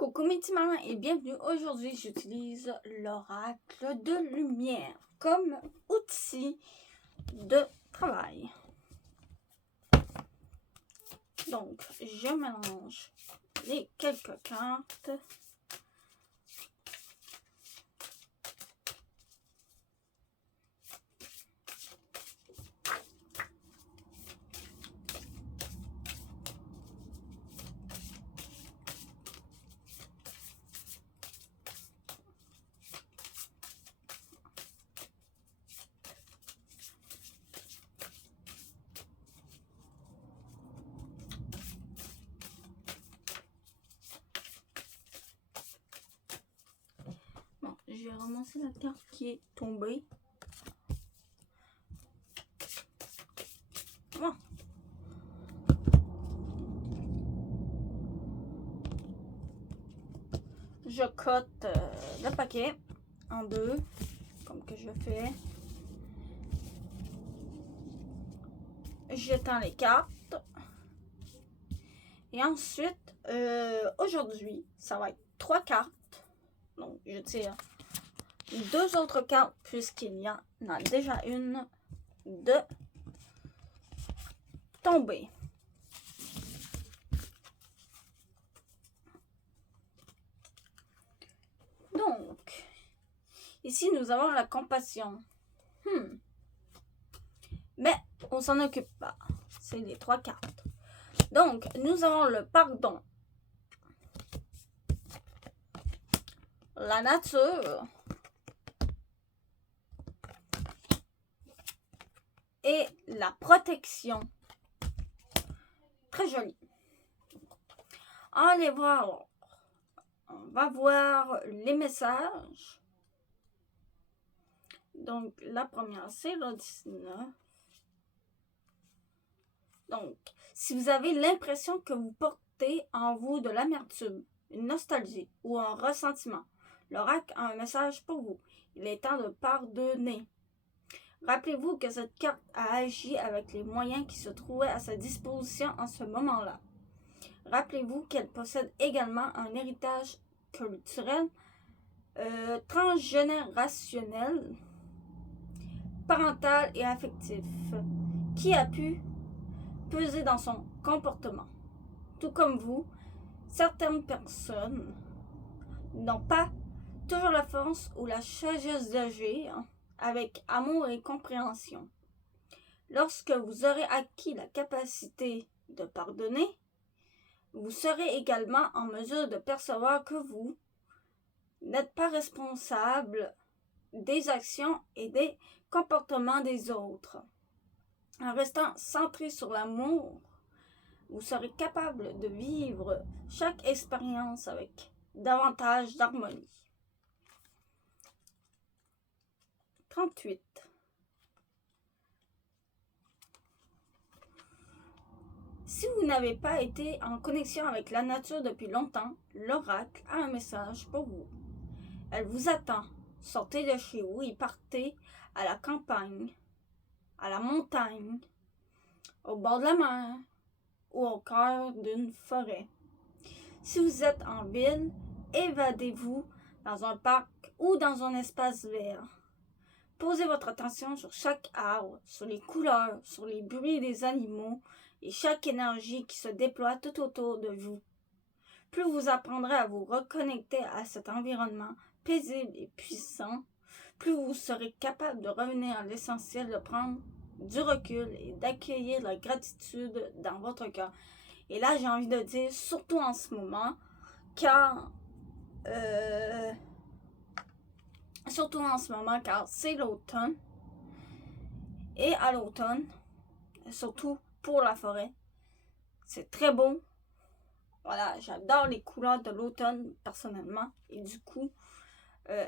Coucou mes petits malins et bienvenue. Aujourd'hui, j'utilise l'oracle de lumière comme outil de travail. Donc, je mélange les quelques cartes. Bon, je vais ramasser la carte qui est tombée. Bon. Je cote le paquet en deux, comme que je fais. J'étends les cartes. Et ensuite, aujourd'hui, ça va être 3 cartes. Donc, je tire 2 autres cartes puisqu'il y en a déjà une de tombée. Donc, ici, nous avons la compassion. Mais on s'en occupe pas. C'est les 3 cartes. Donc, nous avons le pardon, la nature et la protection. Très joli. Allez voir. On va voir les messages. Donc, la première, c'est le 19. Donc, si vous avez l'impression que vous portez en vous de l'amertume, une nostalgie ou un ressentiment, l'oracle a un message pour vous. Il est temps de pardonner. Rappelez-vous que cette carte a agi avec les moyens qui se trouvaient à sa disposition en ce moment-là. Rappelez-vous qu'elle possède également un héritage culturel, transgénérationnel, parental et affectif, qui a pu peser dans son comportement. Tout comme vous, certaines personnes n'ont pas toujours la force ou la sagesse d'agir avec amour et compréhension. Lorsque vous aurez acquis la capacité de pardonner, vous serez également en mesure de percevoir que vous n'êtes pas responsable des actions et des comportements des autres. En restant centré sur l'amour, vous serez capable de vivre chaque expérience avec davantage d'harmonie. 38. Si vous n'avez pas été en connexion avec la nature depuis longtemps, l'oracle a un message pour vous. Elle vous attend. Sortez de chez vous et partez à la campagne, à la montagne, au bord de la mer ou au cœur d'une forêt. Si vous êtes en ville, évadez-vous dans un parc ou dans un espace vert. Posez votre attention sur chaque arbre, sur les couleurs, sur les bruits des animaux et chaque énergie qui se déploie tout autour de vous. Plus vous apprendrez à vous reconnecter à cet environnement paisible et puissant, plus vous serez capable de revenir à l'essentiel, de prendre du recul et d'accueillir la gratitude dans votre cœur. Et là, j'ai envie de dire, surtout en ce moment, car c'est l'automne. Et à l'automne, surtout pour la forêt, c'est très beau. Voilà, j'adore les couleurs de l'automne personnellement. Et du coup,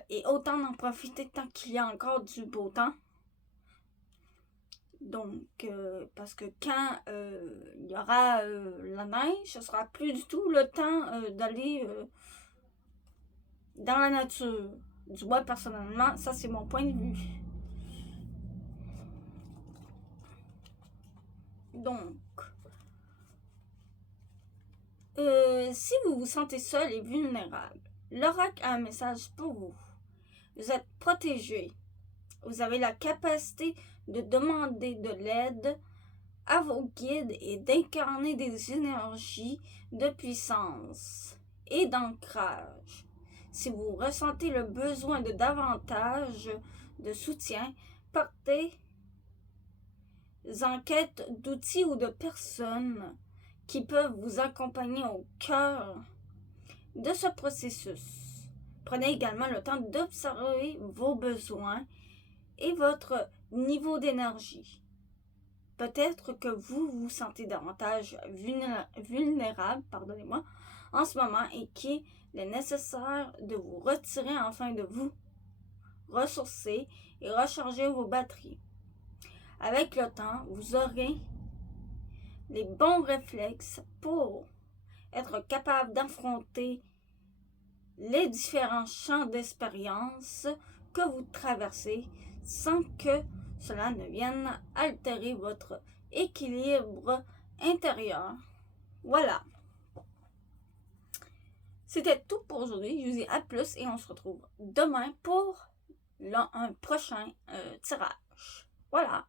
et autant en profiter tant qu'il y a encore du beau temps. Donc, parce que quand il y aura la neige, ce sera plus du tout le temps d'aller dans la nature. Du moins, personnellement, ça c'est mon point de vue. Donc, Si vous vous sentez seul et vulnérable, l'oracle a un message pour vous. Vous êtes protégé. Vous avez la capacité de demander de l'aide à vos guides et d'incarner des énergies de puissance et d'ancrage. Si vous ressentez le besoin de davantage de soutien, partez en quête d'outils ou de personnes qui peuvent vous accompagner au cœur de ce processus. Prenez également le temps d'observer vos besoins et votre niveau d'énergie. Peut-être que vous vous sentez davantage vulnérable, en ce moment et qu'il est nécessaire de vous retirer afin de vous ressourcer et recharger vos batteries. Avec le temps, vous aurez les bons réflexes pour être capable d'affronter les différents champs d'expérience que vous traversez sans que cela ne vienne altérer votre équilibre intérieur. Voilà. C'était tout pour aujourd'hui. Je vous dis à plus et on se retrouve demain pour un prochain tirage. Voilà.